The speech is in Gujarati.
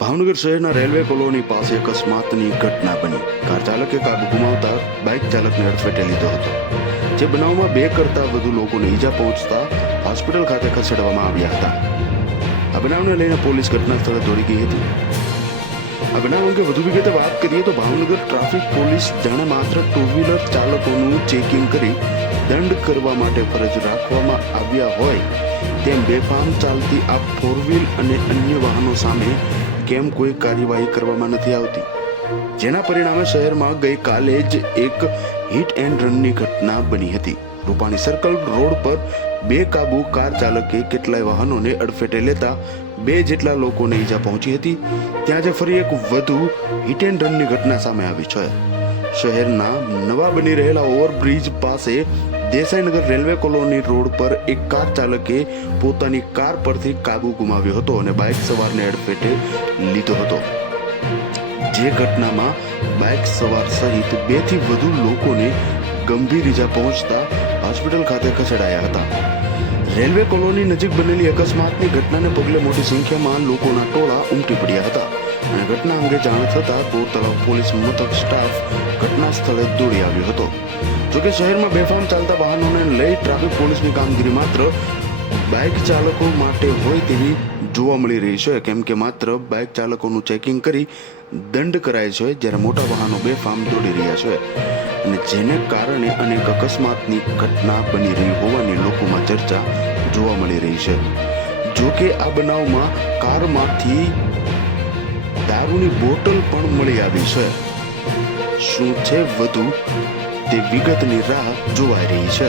ભાવનગર શહેરના રેલવે કોલોની પાસે અકસ્માતની ઘટના બની. કાર ચાલકે કાબુ ગુમાવતા બાઇક ચાલકને અડફેટે લીધો હતો. જે બનાવમાં બે કરતાં વધુ લોકોને ઈજા પહોંચતા હોસ્પિટલ ખાતે ખસેડવામાં આવ્યા હતા. આ બનાવને લઈને પોલીસ ઘટના સ્થળે દોડી ગઈ હતી. આ બનાવ અંગે વધુ વિગતે વાત કરીએ તો ભાવનગર ટ્રાફિક પોલીસ જાણે માત્ર ટુ વ્હીલર ચાલકોનું ચેકિંગ કરી દંડ કરવા માટે ફરજ રાખવામાં આવ્યા હોય, તેમ બેફામ ચાલતી આ ફોર વ્હીલ અને અન્ય વાહનો સામે કેમ કોઈ કાર્યવાહી કરવામાં નથી આવતી? જેના પરિણામે શહેરમાં ગઈકાલે જ એક હિટ એન્ડ રનની ઘટના બની હતી. રૂપાણી સર્કલ રોડ પર બે કાબુ કાર ચાલકે કેટલાય વાહનોને અડફેટે લેતા બે જેટલા લોકોને ઈજા પહોંચી હતી. ત્યાં જે ફરી એક વધુ હિટ એન્ડ રનની ઘટના સામે આવી છે. શહેરના નવા બની રહેલા ઓવરબ્રિજ પાસે દેસાઈનગર રેલવે કોલોની રોડ પર એક કાર ચાલકે પોતાની કાર પરથી કાબુ ગુમાવ્યો હતો અને બાઇક સવારને અડફેટે લીધો હતો. જે ઘટનામાં બાઇક સવાર સહિત બેથી વધુ લોકોને ગંભીર ઈજા પહોંચતા હોસ્પિટલ ખાતે ખસેડાયા હતા. રેલવે કોલોની નજીક બનેલી અકસ્માતની ઘટનાને પગલે મોટી સંખ્યામાં લોકોના ટોળા ઉમટી પડ્યા હતા અને ઘટના અંગે જાણ થતાં બોર તળાવ પોલીસ મથક સ્ટાફ ઘટના સ્થળે દોડી આવ્યો હતો. જોકે શહેરમાં બેફામ ચાલતા વાહનોને લઈ ટ્રાફિક પોલીસની કામગીરી માત્ર બાઇક ચાલકો માટે હોય તેવી જોવા મળી રહી છે, કેમ કે માત્ર બાઇક ચાલકોનું ચેકિંગ કરી દંડ કરાય છે, જ્યારે મોટા વાહનો બેફામ દોડી રહ્યા છે. અને જેને કારણે અનેક અકસ્માતની ઘટના બની રહી હોવાની લોકોમાં ચર્ચા જોવા મળી રહી છે. જો કે આ બનાવમાં કારમાંથી દારૂની બોટલ પણ મળી આવી છે. શું છે વધુ? તે વિગતની રાહ જોવાઈ રહી છે.